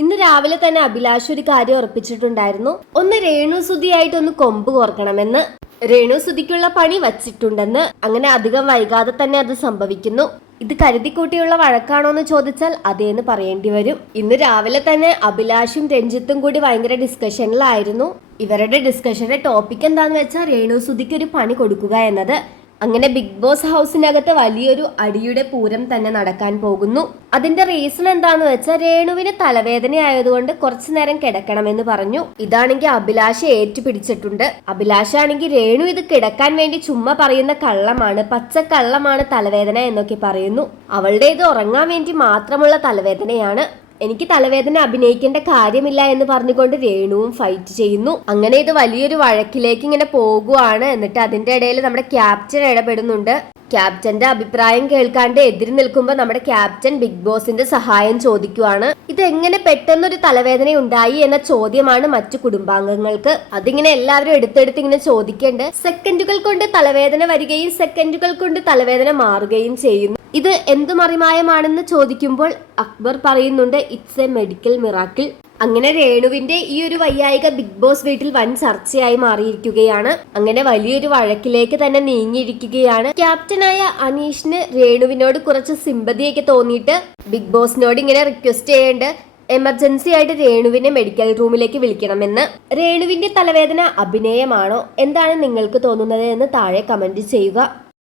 ഇന്ന് രാവിലെ തന്നെ അഭിലാഷ് ഒരു കാര്യം ഉറപ്പിച്ചിട്ടുണ്ടായിരുന്നു. ഒന്ന് രേണു സുധിയായിട്ടൊന്ന് കൊമ്പ് കോർക്കണമെന്ന്. രേണു സുധിക്കുള്ള പണി വച്ചിട്ടുണ്ടെന്ന്. അങ്ങനെ അധികം വൈകാതെ തന്നെ അത് സംഭവിക്കുന്നു. ഇത് കരുതിക്കൂട്ടിയുള്ള വഴക്കാണോ എന്ന് ചോദിച്ചാൽ അതേന്ന് പറയേണ്ടി വരും. ഇന്ന് രാവിലെ തന്നെ അഭിലാഷും രഞ്ജിത്തും കൂടി ഭയങ്കര ഡിസ്കഷനിലായിരുന്നു. ഇവരുടെ ഡിസ്കഷന്റെ ടോപ്പിക് എന്താന്ന് വെച്ചാൽ രേണു സുധിക്ക് ഒരു പണി കൊടുക്കുക എന്നത്. അങ്ങനെ ബിഗ് ബോസ് ഹൗസിനകത്ത് വലിയൊരു അടിയുടെ പൂരം തന്നെ നടക്കാൻ പോകുന്നു. അതിന്റെ റീസൺ എന്താന്ന് വെച്ചാൽ രേണുവിന് തലവേദന ആയതുകൊണ്ട് കുറച്ചു നേരം കിടക്കണമെന്ന് പറഞ്ഞു. ഇതാണെങ്കിൽ അഭിലാഷ് ഏറ്റുപിടിച്ചിട്ടുണ്ട്. അഭിലാഷാണെങ്കിൽ രേണു ഇത് കിടക്കാൻ വേണ്ടി ചുമ്മാ പറയുന്ന കള്ളമാണ്, പച്ചക്കള്ളമാണ് തലവേദന എന്നൊക്കെ പറയുന്നു. അവളുടെ ഇത് ഉറങ്ങാൻ വേണ്ടി മാത്രമുള്ള തലവേദനയാണ്, എനിക്ക് തലവേദന അഭിനയിക്കേണ്ട കാര്യമില്ല എന്ന് പറഞ്ഞുകൊണ്ട് രേണുവും ഫൈറ്റ് ചെയ്യുന്നു. അങ്ങനെ ഇത് വലിയൊരു വഴക്കിലേക്ക് ഇങ്ങനെ പോകുവാണ്. എന്നിട്ട് അതിന്റെ ഇടയിൽ നമ്മുടെ ക്യാപ്റ്റൻ ഇടപെടുന്നുണ്ട്. ക്യാപ്റ്റന്റെ അഭിപ്രായം കേൾക്കാണ്ട് എതിര് നിൽക്കുമ്പോൾ നമ്മുടെ ക്യാപ്റ്റൻ ബിഗ് ബോസിന്റെ സഹായം ചോദിക്കുവാണ്. ഇതെങ്ങനെ പെട്ടെന്നൊരു തലവേദന ഉണ്ടായി എന്ന ചോദ്യമാണ് മറ്റു കുടുംബാംഗങ്ങൾക്ക്. അതിങ്ങനെ എല്ലാവരും എടുത്തെടുത്ത് ഇങ്ങനെ ചോദിക്കേണ്ട. സെക്കൻഡുകൾ കൊണ്ട് തലവേദന വരികയും സെക്കൻഡുകൾ കൊണ്ട് തലവേദന മാറുകയും ചെയ്യുന്നു. ഇത് എന്തു മറിമായമാണെന്ന് ചോദിക്കുമ്പോൾ അക്ബർ പറയുന്നുണ്ട്, ഇറ്റ്സ് എ മെഡിക്കൽ മിറാക്കിൾ. അങ്ങനെ രേണുവിന്റെ ഈ ഒരു വയ്യായിക ബിഗ് ബോസ് വീട്ടിൽ വൻ ചർച്ചയായി മാറിയിരിക്കുകയാണ്. അങ്ങനെ വലിയൊരു വഴക്കിലേക്ക് തന്നെ നീങ്ങിയിരിക്കുകയാണ്. ക്യാപ്റ്റനായ അനീഷിന് രേണുവിനോട് കുറച്ച് സിമ്പതിയൊക്കെ തോന്നിയിട്ട് ബിഗ് ബോസിനോട് ഇങ്ങനെ റിക്വസ്റ്റ് ചെയ്യേണ്ട, എമർജൻസി ആയിട്ട് രേണുവിനെ മെഡിക്കൽ റൂമിലേക്ക് വിളിക്കണമെന്ന്. രേണുവിന്റെ തലവേദന അഭിനയമാണോ? എന്താണ് നിങ്ങൾക്ക് തോന്നുന്നത് എന്ന് താഴെ കമന്റ് ചെയ്യുക.